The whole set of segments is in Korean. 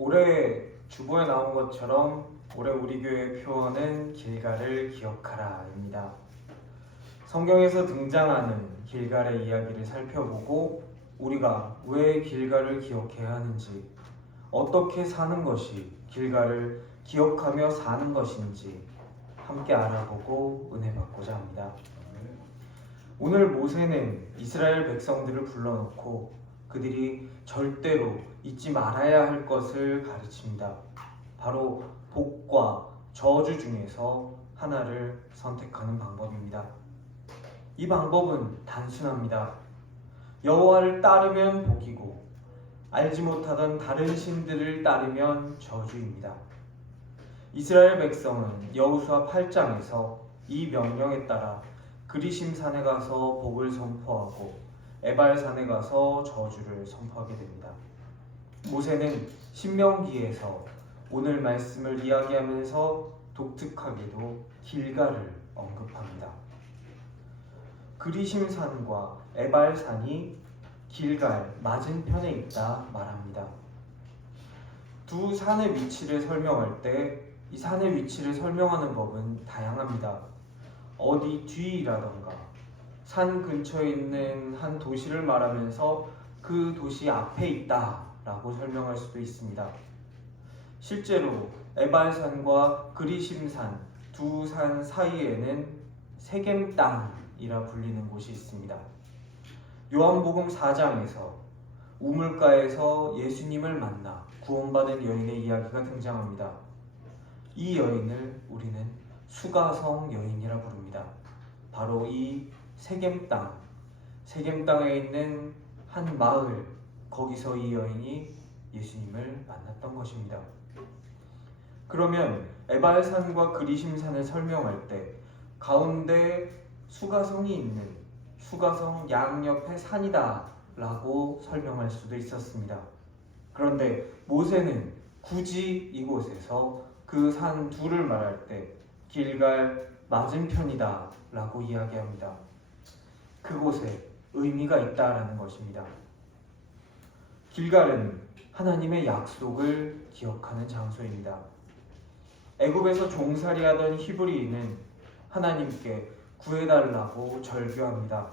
올해 주보에 나온 것처럼 올해 우리 교회의 표어는 길갈을 기억하라입니다. 성경에서 등장하는 길갈의 이야기를 살펴보고 우리가 왜 길갈을 기억해야 하는지, 어떻게 사는 것이 길갈을 기억하며 사는 것인지 함께 알아보고 은혜 받고자 합니다. 오늘 모세는 이스라엘 백성들을 불러놓고 그들이 절대로 잊지 말아야 할 것을 가르칩니다. 바로 복과 저주 중에서 하나를 선택하는 방법입니다. 이 방법은 단순합니다. 여호와를 따르면 복이고 알지 못하던 다른 신들을 따르면 저주입니다. 이스라엘 백성은 여호수아 8장에서 이 명령에 따라 그리심산에 가서 복을 선포하고 에발산에 가서 저주를 선포하게 됩니다. 모세는 신명기에서 오늘 말씀을 이야기하면서 독특하게도 길갈을 언급합니다. 그리심산과 에발산이 길갈 맞은편에 있다 말합니다. 두 산의 위치를 설명할 때 이 산의 위치를 설명하는 법은 다양합니다. 어디 뒤라던가 산 근처에 있는 한 도시를 말하면서 그 도시 앞에 있다 라고 설명할 수도 있습니다. 실제로 에발산과 그리심산 두 산 사이에는 세겜 땅이라 불리는 곳이 있습니다. 요한복음 4장에서 우물가에서 예수님을 만나 구원받은 여인의 이야기가 등장합니다. 이 여인을 우리는 수가성 여인이라 부릅니다. 바로 이 세겜 땅에 있는 한 마을, 거기서 이 여인이 예수님을 만났던 것입니다. 그러면 에발산과 그리심산을 설명할 때 가운데 수가성이 있는 수가성 양옆에 산이다 라고 설명할 수도 있었습니다. 그런데 모세는 굳이 이곳에서 그 산 둘을 말할 때 길갈 맞은편이다 라고 이야기합니다. 그곳에 의미가 있다라는 것입니다. 길갈은 하나님의 약속을 기억하는 장소입니다. 애굽에서 종살이하던 히브리인은 하나님께 구해달라고 절규합니다.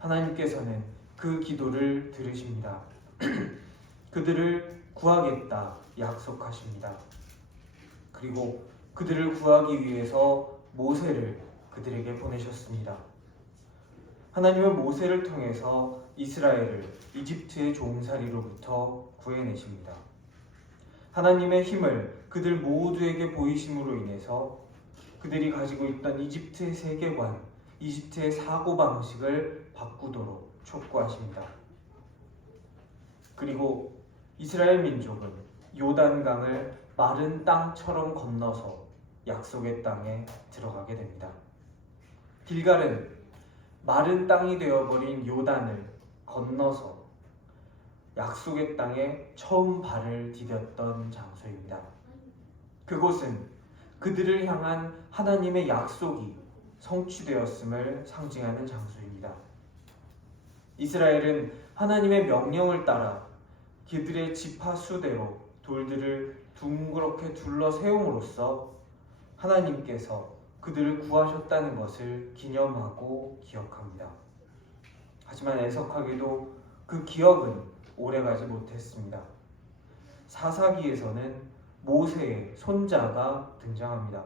하나님께서는 그 기도를 들으십니다. 그들을 구하겠다 약속하십니다. 그리고 그들을 구하기 위해서 모세를 그들에게 보내셨습니다. 하나님은 모세를 통해서 이스라엘을 이집트의 종살이로부터 구해내십니다. 하나님의 힘을 그들 모두에게 보이심으로 인해서 그들이 가지고 있던 이집트의 세계관, 이집트의 사고방식을 바꾸도록 촉구하십니다. 그리고 이스라엘 민족은 요단강을 마른 땅처럼 건너서 약속의 땅에 들어가게 됩니다. 길갈은 마른 땅이 되어버린 요단을 건너서 약속의 땅에 처음 발을 디뎠던 장소입니다. 그곳은 그들을 향한 하나님의 약속이 성취되었음을 상징하는 장소입니다. 이스라엘은 하나님의 명령을 따라 그들의 지파 수대로 돌들을 둥그렇게 둘러 세움으로써 하나님께서 그들을 구하셨다는 것을 기념하고 기억합니다. 하지만 애석하게도 그 기억은 오래가지 못했습니다. 사사기에서는 모세의 손자가 등장합니다.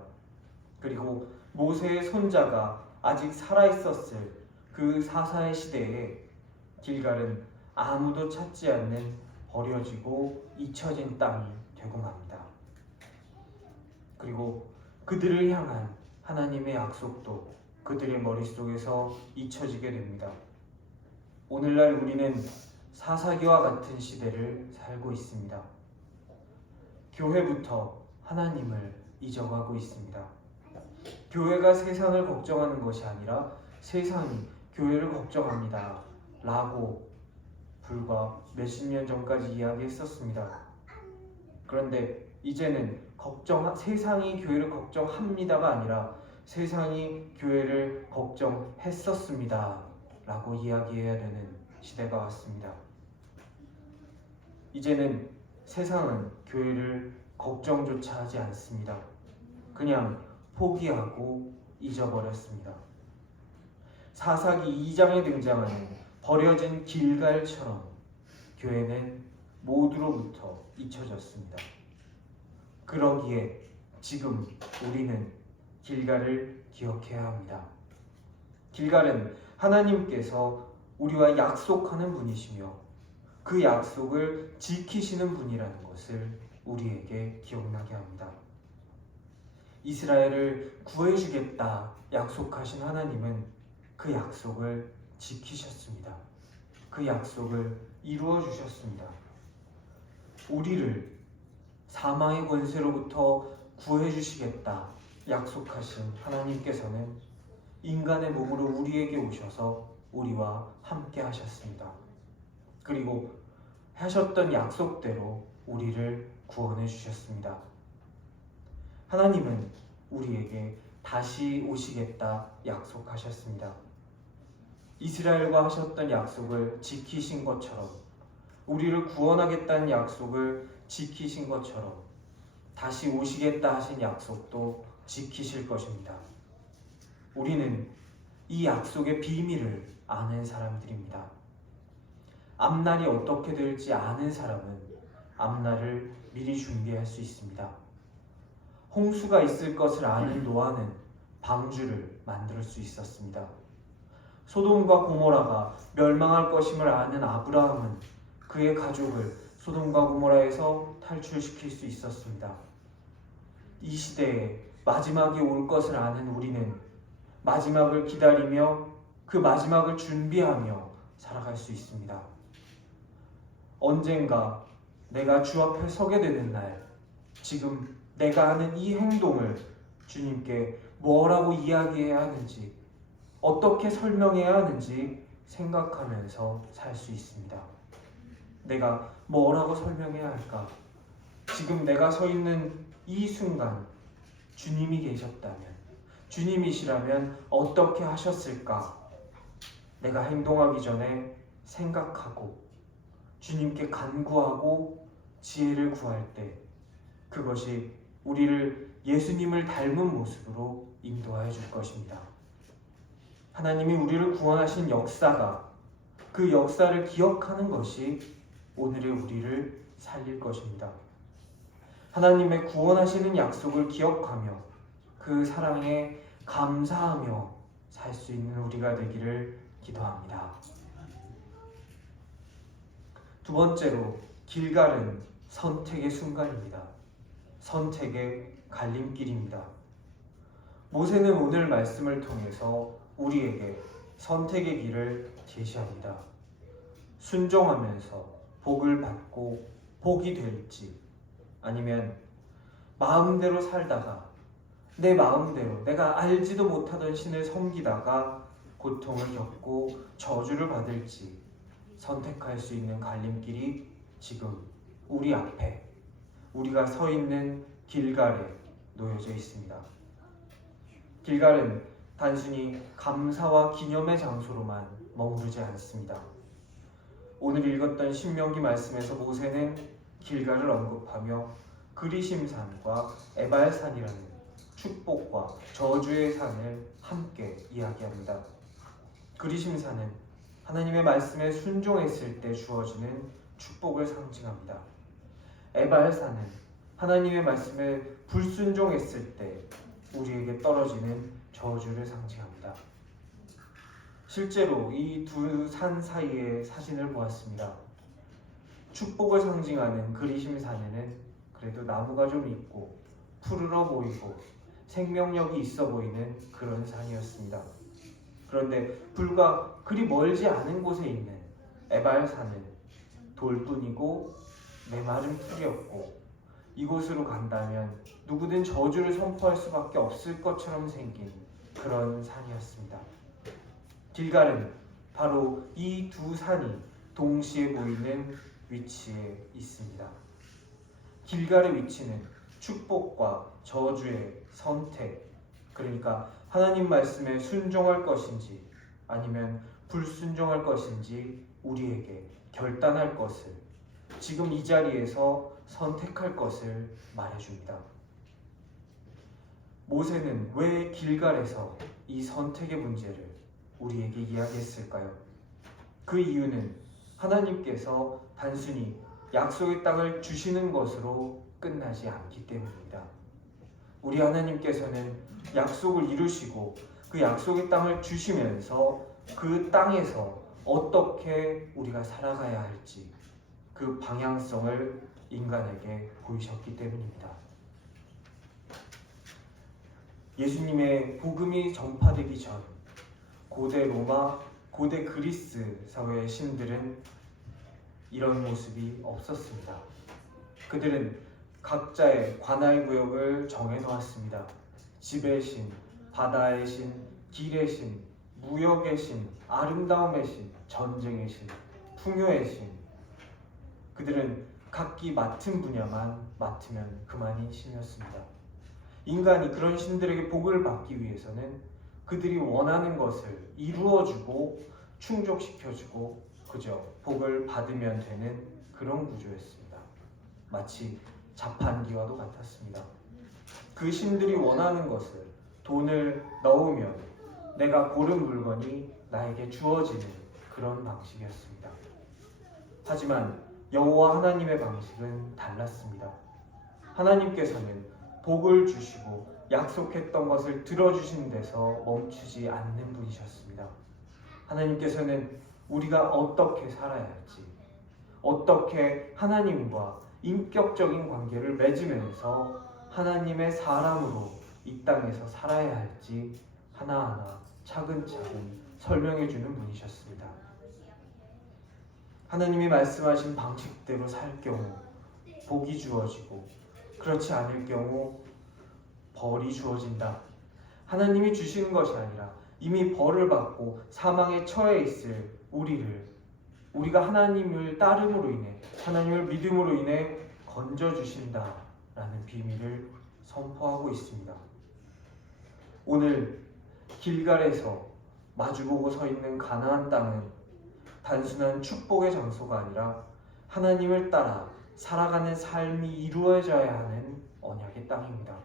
그리고 모세의 손자가 아직 살아있었을 그 사사의 시대에 길갈은 아무도 찾지 않는 버려지고 잊혀진 땅이 되고 맙니다. 그리고 그들을 향한 하나님의 약속도 그들의 머릿속에서 잊혀지게 됩니다. 오늘날 우리는 사사기와 같은 시대를 살고 있습니다. 교회부터 하나님을 잊어가고 있습니다. 교회가 세상을 걱정하는 것이 아니라 세상이 교회를 걱정합니다 라고 불과 몇십 년 전까지 이야기했었습니다. 그런데 이제는 세상이 교회를 걱정합니다가 아니라 세상이 교회를 걱정했었습니다 라고 이야기해야 되는 시대가 왔습니다. 이제는 세상은 교회를 걱정조차 하지 않습니다. 그냥 포기하고 잊어버렸습니다. 사사기 2장에 등장하는 버려진 길갈처럼 교회는 모두로부터 잊혀졌습니다. 그러기에 지금 우리는 길갈을 기억해야 합니다. 길갈은 하나님께서 우리와 약속하는 분이시며 그 약속을 지키시는 분이라는 것을 우리에게 기억나게 합니다. 이스라엘을 구해주겠다 약속하신 하나님은 그 약속을 지키셨습니다. 그 약속을 이루어 주셨습니다. 우리를 사망의 권세로부터 구해주시겠다 약속하신 하나님께서는 인간의 몸으로 우리에게 오셔서 우리와 함께 하셨습니다. 그리고 하셨던 약속대로 우리를 구원해 주셨습니다. 하나님은 우리에게 다시 오시겠다 약속하셨습니다. 이스라엘과 하셨던 약속을 지키신 것처럼 우리를 구원하겠다는 약속을 지키신 것처럼 다시 오시겠다 하신 약속도 지키실 것입니다. 우리는 이 약속의 비밀을 아는 사람들입니다. 앞날이 어떻게 될지 아는 사람은 앞날을 미리 준비할 수 있습니다. 홍수가 있을 것을 아는 노아는 방주를 만들 수 있었습니다. 소돔과 고모라가 멸망할 것임을 아는 아브라함은 그의 가족을 소돔과 고모라에서 탈출시킬 수 있었습니다. 이 시대에 마지막이 올 것을 아는 우리는 마지막을 기다리며 그 마지막을 준비하며 살아갈 수 있습니다. 언젠가 내가 주 앞에 서게 되는 날, 지금 내가 하는 이 행동을 주님께 뭐라고 이야기해야 하는지, 어떻게 설명해야 하는지 생각하면서 살 수 있습니다. 내가 뭐라고 설명해야 할까? 지금 내가 서 있는 이 순간 주님이 계셨다면, 주님이시라면 어떻게 하셨을까? 내가 행동하기 전에 생각하고 주님께 간구하고 지혜를 구할 때 그것이 우리를 예수님을 닮은 모습으로 인도하여 줄 것입니다. 하나님이 우리를 구원하신 역사가 그 역사를 기억하는 것이 오늘의 우리를 살릴 것입니다. 하나님의 구원하시는 약속을 기억하며 그 사랑에 감사하며 살 수 있는 우리가 되기를 기도합니다. 두 번째로 길갈은 선택의 순간입니다. 선택의 갈림길입니다. 모세는 오늘 말씀을 통해서 우리에게 선택의 길을 제시합니다. 순종하면서 복을 받고 복이 될지, 아니면 마음대로 살다가 내 마음대로 내가 알지도 못하던 신을 섬기다가 고통을 겪고 저주를 받을지 선택할 수 있는 갈림길이 지금 우리 앞에, 우리가 서 있는 길갈에 놓여져 있습니다. 길갈은 단순히 감사와 기념의 장소로만 머무르지 않습니다. 오늘 읽었던 신명기 말씀에서 모세는 길갈을 언급하며 그리심산과 에발산이라는 축복과 저주의 산을 함께 이야기합니다. 그리심산은 하나님의 말씀에 순종했을 때 주어지는 축복을 상징합니다. 에발산은 하나님의 말씀에 불순종했을 때 우리에게 떨어지는 저주를 상징합니다. 실제로 이 두 산 사이의 사진을 보았습니다. 축복을 상징하는 그리심산에는 그래도 나무가 좀 있고 푸르러 보이고 생명력이 있어 보이는 그런 산이었습니다. 그런데 불과 그리 멀지 않은 곳에 있는 에발산은 돌뿐이고 메마른 풀이었고 이곳으로 간다면 누구든 저주를 선포할 수밖에 없을 것처럼 생긴 그런 산이었습니다. 길갈은 바로 이 두 산이 동시에 보이는 위치에 있습니다. 길갈의 위치는 축복과 저주의 선택, 그러니까 하나님 말씀에 순종할 것인지 아니면 불순종할 것인지 우리에게 결단할 것을 지금 이 자리에서 선택할 것을 말해줍니다. 모세는 왜 길갈에서 이 선택의 문제를 우리에게 이야기했을까요? 그 이유는 하나님께서 단순히 약속의 땅을 주시는 것으로 끝나지 않기 때문입니다. 우리 하나님께서는 약속을 이루시고 그 약속의 땅을 주시면서 그 땅에서 어떻게 우리가 살아가야 할지 그 방향성을 인간에게 보이셨기 때문입니다. 예수님의 복음이 전파되기 전 고대 로마, 고대 그리스 사회의 신들은 이런 모습이 없었습니다. 그들은 각자의 관할 구역을 정해놓았습니다. 집의 신, 바다의 신, 길의 신, 무역의 신, 아름다움의 신, 전쟁의 신, 풍요의 신. 그들은 각기 맡은 분야만 맡으면 그만인 신이었습니다. 인간이 그런 신들에게 복을 받기 위해서는 그들이 원하는 것을 이루어주고 충족시켜주고 그저 복을 받으면 되는 그런 구조였습니다. 마치 자판기와도 같았습니다. 그 신들이 원하는 것을 돈을 넣으면 내가 고른 물건이 나에게 주어지는 그런 방식이었습니다. 하지만 여호와 하나님의 방식은 달랐습니다. 하나님께서는 복을 주시고 약속했던 것을 들어주신 데서 멈추지 않는 분이셨습니다. 하나님께서는 우리가 어떻게 살아야 할지, 어떻게 하나님과 인격적인 관계를 맺으면서 하나님의 사람으로 이 땅에서 살아야 할지 하나하나 차근차근 설명해 주는 분이셨습니다. 하나님이 말씀하신 방식대로 살 경우 복이 주어지고 그렇지 않을 경우 벌이 주어진다. 하나님이 주시는 것이 아니라 이미 벌을 받고 사망에 처해 있을 우리가 하나님을 따름으로 인해 하나님을 믿음으로 인해 건져주신다라는 비밀을 선포하고 있습니다. 오늘 길갈에서 마주보고 서 있는 가나안 땅은 단순한 축복의 장소가 아니라 하나님을 따라 살아가는 삶이 이루어져야 하는 언약의 땅입니다.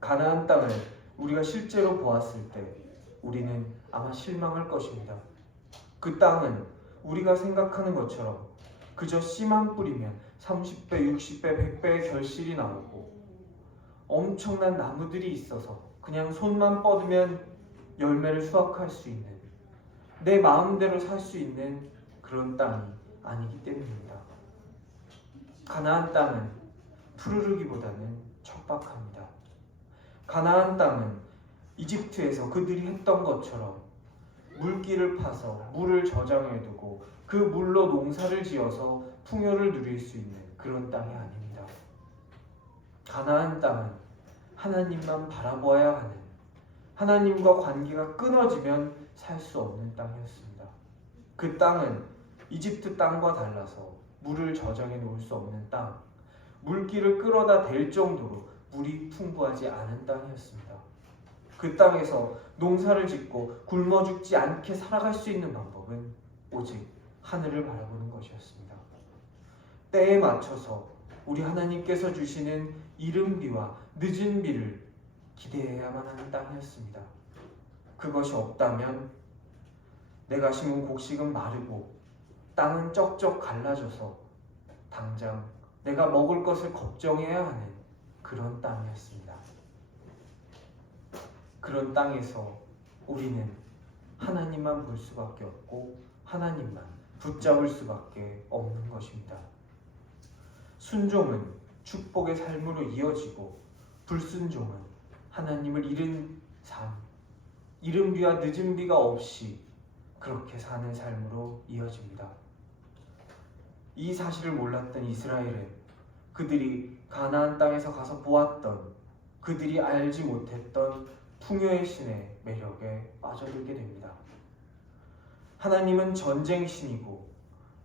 가나안 땅을 우리가 실제로 보았을 때 우리는 아마 실망할 것입니다. 그 땅은 우리가 생각하는 것처럼 그저 씨만 뿌리면 30배, 60배, 100배의 결실이 나오고 엄청난 나무들이 있어서 그냥 손만 뻗으면 열매를 수확할 수 있는 내 마음대로 살 수 있는 그런 땅이 아니기 때문입니다. 가나안 땅은 푸르르기보다는 척박합니다. 가나안 땅은 이집트에서 그들이 했던 것처럼 물길을 파서 물을 저장해 두고 그 물로 농사를 지어서 풍요를 누릴 수 있는 그런 땅이 아닙니다. 가나안 땅은 하나님만 바라보아야 하는, 하나님과 관계가 끊어지면 살 수 없는 땅이었습니다. 그 땅은 이집트 땅과 달라서 물을 저장해 놓을 수 없는 땅, 물길을 끌어다 댈 정도로 물이 풍부하지 않은 땅이었습니다. 그 땅에서 농사를 짓고 굶어 죽지 않게 살아갈 수 있는 방법은 오직 하늘을 바라보는 것이었습니다. 때에 맞춰서 우리 하나님께서 주시는 이른 비와 늦은 비를 기대해야만 하는 땅이었습니다. 그것이 없다면 내가 심은 곡식은 마르고 땅은 쩍쩍 갈라져서 당장 내가 먹을 것을 걱정해야 하는 그런 땅이었습니다. 그런 땅에서 우리는 하나님만 볼 수밖에 없고 하나님만 붙잡을 수밖에 없는 것입니다. 순종은 축복의 삶으로 이어지고 불순종은 하나님을 잃은 삶, 이른 비와 늦은 비가 없이 그렇게 사는 삶으로 이어집니다. 이 사실을 몰랐던 이스라엘은 그들이 가나안 땅에서 가서 보았던, 그들이 알지 못했던 풍요의 신의 매력에 빠져들게 됩니다. 하나님은 전쟁신이고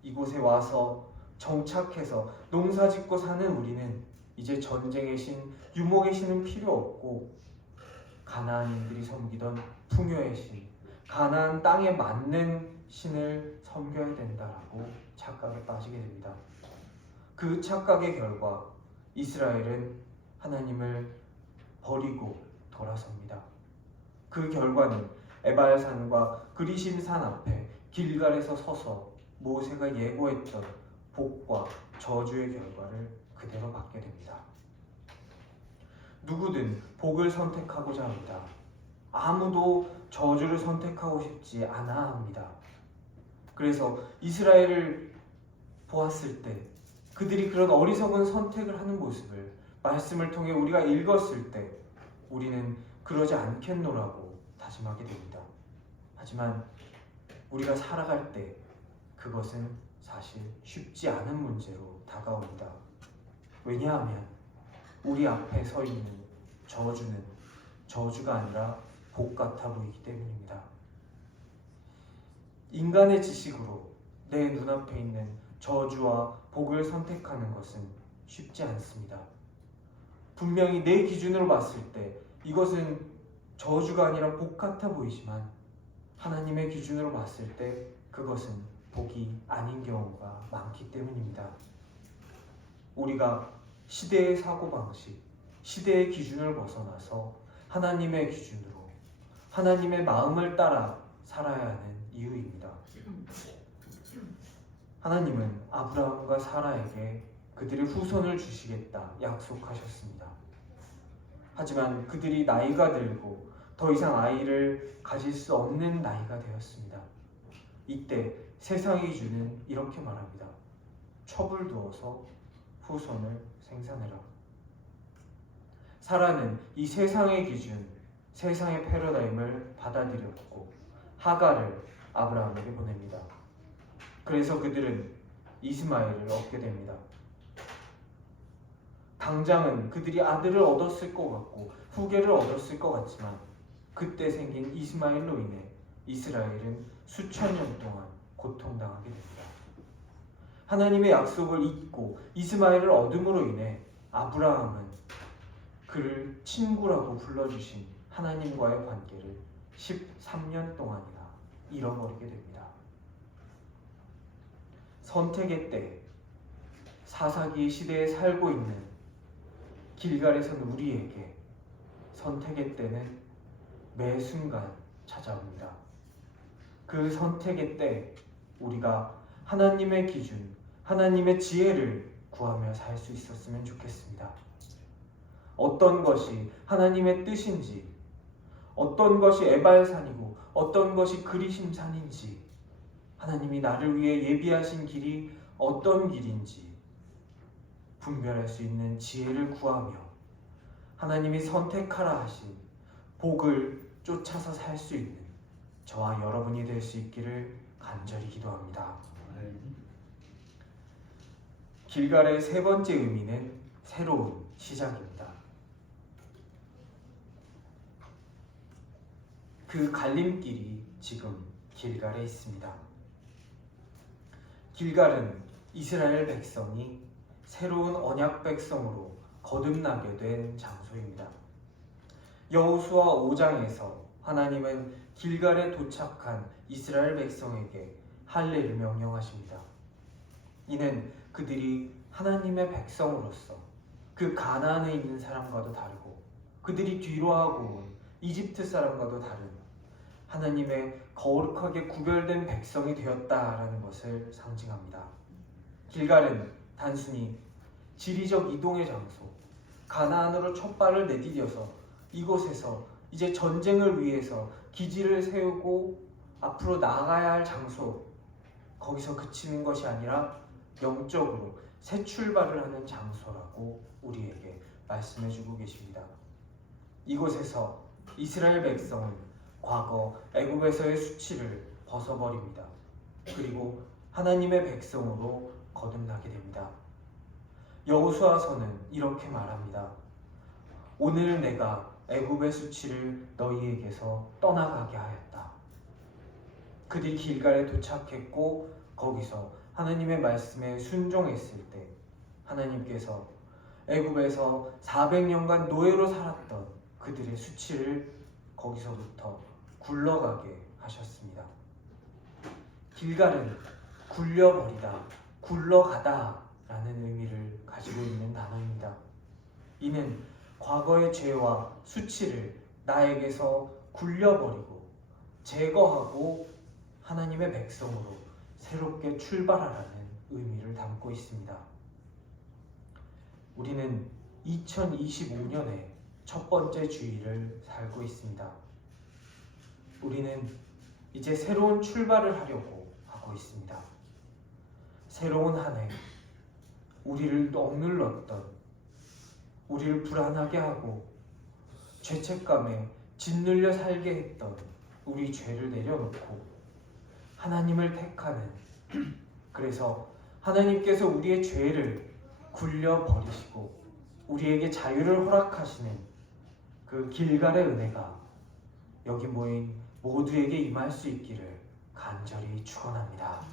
이곳에 와서 정착해서 농사짓고 사는 우리는 이제 전쟁의 신, 유목의 신은 필요 없고 가나안인들이 섬기던 풍요의 신, 가나안 땅에 맞는 신을 섬겨야 된다라고 착각에 빠지게 됩니다. 그 착각의 결과 이스라엘은 하나님을 버리고 돌아섭니다. 그 결과는 에발산과 그리심산 앞에 길갈에서 서서 모세가 예고했던 복과 저주의 결과를 그대로 받게 됩니다. 누구든 복을 선택하고자 합니다. 아무도 저주를 선택하고 싶지 않아 합니다. 그래서 이스라엘을 보았을 때 그들이 그런 어리석은 선택을 하는 모습을 말씀을 통해 우리가 읽었을 때 우리는 그러지 않겠노라고 다짐하게 됩니다. 하지만 우리가 살아갈 때 그것은 사실 쉽지 않은 문제로 다가옵니다. 왜냐하면 우리 앞에 서 있는 저주는 저주가 아니라 복 같아 보이기 때문입니다. 인간의 지식으로 내 눈앞에 있는 저주와 복을 선택하는 것은 쉽지 않습니다. 분명히 내 기준으로 봤을 때 이것은 저주가 아니라 복 같아 보이지만 하나님의 기준으로 봤을 때 그것은 복이 아닌 경우가 많기 때문입니다. 우리가 시대의 사고방식, 시대의 기준을 벗어나서 하나님의 기준으로 하나님의 마음을 따라 살아야 하는 이유입니다. 하나님은 아브라함과 사라에게 그들의 후손을 주시겠다 약속하셨습니다. 하지만 그들이 나이가 들고 더 이상 아이를 가질 수 없는 나이가 되었습니다. 이때 세상의 기준은 이렇게 말합니다. 첩을 두어서 후손을 생산해라. 사라는 이 세상의 기준, 세상의 패러다임을 받아들였고 하갈을 아브라함에게 보냅니다. 그래서 그들은 이스마엘을 얻게 됩니다. 당장은 그들이 아들을 얻었을 것 같고 후계를 얻었을 것 같지만 그때 생긴 이스마엘로 인해 이스라엘은 수천 년 동안 고통당하게 됩니다. 하나님의 약속을 잊고 이스마엘을 얻음으로 인해 아브라함은 그를 친구라고 불러주신 하나님과의 관계를 13년 동안이나 잃어버리게 됩니다. 선택의 때, 사사기의 시대에 살고 있는 길갈에서는 우리에게 선택의 때는 매 순간 찾아옵니다. 그 선택의 때 우리가 하나님의 기준, 하나님의 지혜를 구하며 살 수 있었으면 좋겠습니다. 어떤 것이 하나님의 뜻인지, 어떤 것이 에발산이고 어떤 것이 그리심산인지, 하나님이 나를 위해 예비하신 길이 어떤 길인지 분별할 수 있는 지혜를 구하며 하나님이 선택하라 하신 복을 쫓아서 살 수 있는 저와 여러분이 될 수 있기를 간절히 기도합니다. 길갈의 세 번째 의미는 새로운 시작입니다. 그 갈림길이 지금 길갈에 있습니다. 길갈은 이스라엘 백성이 새로운 언약 백성으로 거듭나게 된 장소입니다. 여호수아 5장에서 하나님은 길갈에 도착한 이스라엘 백성에게 할례를 명령하십니다. 이는 그들이 하나님의 백성으로서 그 가나안에 있는 사람과도 다르고 그들이 뒤로하고 온 이집트 사람과도 다른 하나님의 거룩하게 구별된 백성이 되었다라는 것을 상징합니다. 길갈은 단순히 지리적 이동의 장소, 가나안으로 첫 발을 내디뎌서 이곳에서 이제 전쟁을 위해서 기지를 세우고 앞으로 나아가야 할 장소, 거기서 그치는 것이 아니라 영적으로 새 출발을 하는 장소라고 우리에게 말씀해주고 계십니다. 이곳에서 이스라엘 백성은 과거 애굽에서의 수치를 벗어버립니다. 그리고 하나님의 백성으로 거듭나게 됩니다. 여호수아서는 이렇게 말합니다. 오늘 내가 애굽의 수치를 너희에게서 떠나가게 하였다. 그들이 길갈에 도착했고 거기서 하나님의 말씀에 순종했을 때 하나님께서 애굽에서 400년간 노예로 살았던 그들의 수치를 거기서부터 굴러가게 하셨습니다. 길갈은 굴려버리다, 굴러가다 라는 의미를 가지고 있는 단어입니다. 이는 과거의 죄와 수치를 나에게서 굴려버리고 제거하고 하나님의 백성으로 새롭게 출발하라는 의미를 담고 있습니다. 우리는 2025년의 첫 번째 주일을 살고 있습니다. 우리는 이제 새로운 출발을 하려고 하고 있습니다. 새로운 한 해, 우리를 억눌렀던, 우리를 불안하게 하고 죄책감에 짓눌려 살게 했던 우리 죄를 내려놓고 하나님을 택하는, 그래서 하나님께서 우리의 죄를 굴려 버리시고 우리에게 자유를 허락하시는 그 길갈의 은혜가 여기 모인 모두에게 임할 수 있기를 간절히 축원합니다.